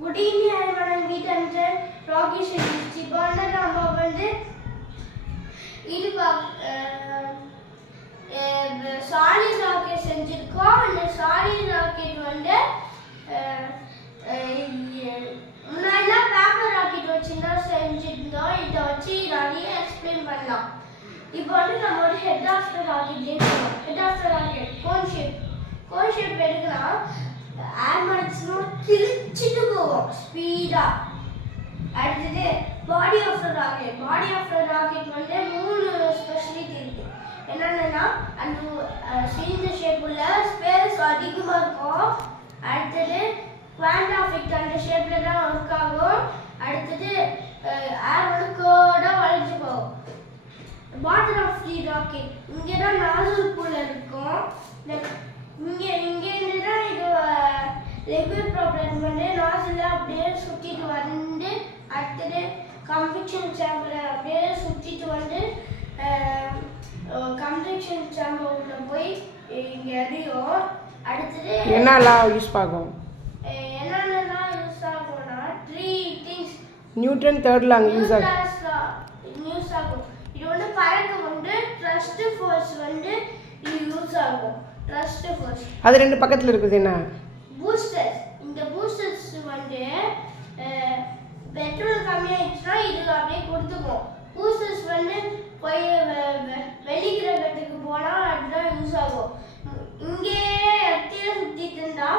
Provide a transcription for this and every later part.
Good evening, everyone. Meet and Rocky Science. இப்போ நம்ம வந்து இது சாலிட் ராக்கெட் செஞ்சிருக்கோம். இந்த சாலிட் ராக்கெட் வந்து முன்னாடிலாம் பேப்பர் ராக்கெட் வச்சுருந்தா செஞ்சுருந்தோம். இதை வச்சு நிறைய எக்ஸ்பிளைன் பண்ணலாம். இப்போ வந்து நம்ம ஒரு head of the rocket head of the rocket cone shape எடுக்கலாம். ஏர் மாலிக்யூல்ஸ் கிழிச்சிட்டு போவோம் ஸ்பீடா. அடுத்தது பாடி ஆஃப் த ராக்கெட் வந்து 3 ஸ்பெஷாலிட்டி இருக்கு. என்னன்னா அந்த சிலிண்டர் ஷேப் உள்ள ஸ்பேஸ் அதிகமா இருக்கும். அடுத்தது குவாண்டாஃபிக் அந்த ஷேப்ல தான் ஒர்க் ஆகும். அடுத்தது ஏர் வந்து கோடா வளைஞ்சு போகும். பாட்டம் ஆஃப் தி ராக்கெட் இங்கே தான் நாசல்குள்ள இருக்கும். இங்கே இருந்து தான் இது லிக்விட் ப்ராப்பர்ட்டி வந்து நாசில் அப்படியே சுற்றிட்டு வந்து அடுத்தது கம்பக்ஷன் சேம்பரை அப்படியே சுற்றிட்டு வந்து கம்பக்ஷன் சேம்பர் உள்ள போய் இங்கே எரியும். அடுத்தது என்னெல்லாம் யூஸ் ஆகும்? என்னென்னலாம் யூஸ் ஆகும்னா 3 திங்ஸ். நியூட்டன் தேர்ட்ல அங்கே யூஸ் ஆகும். இது வந்து பறக்க வந்து த்ரஸ்ட் ஃபோர்ஸ் வந்து இது யூஸ் ஆகும். த்ரஸ்ட் ஃபோர்ஸ் அது 2 பக்கத்தில் இருக்குது. என்ன பூஸ்டர்ஸ். இந்த பூஸ்டர்ஸ் வந்து பெட்ரோல் கம்மியாயிடுச்சுன்னா இது அப்படியே கொடுத்துக்கும். பூஸ்டர்ஸ் வந்து போய் வெளிக்கிரகத்துக்கு போனால் அதுதான் யூஸ் ஆகும். இங்கே இடத்துல சுற்றிட்டு இருந்தா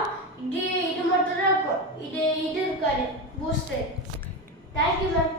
இது மட்டும் தான் இருக்கும். இது இருக்காது பூஸ்டர். Thank you ma'am.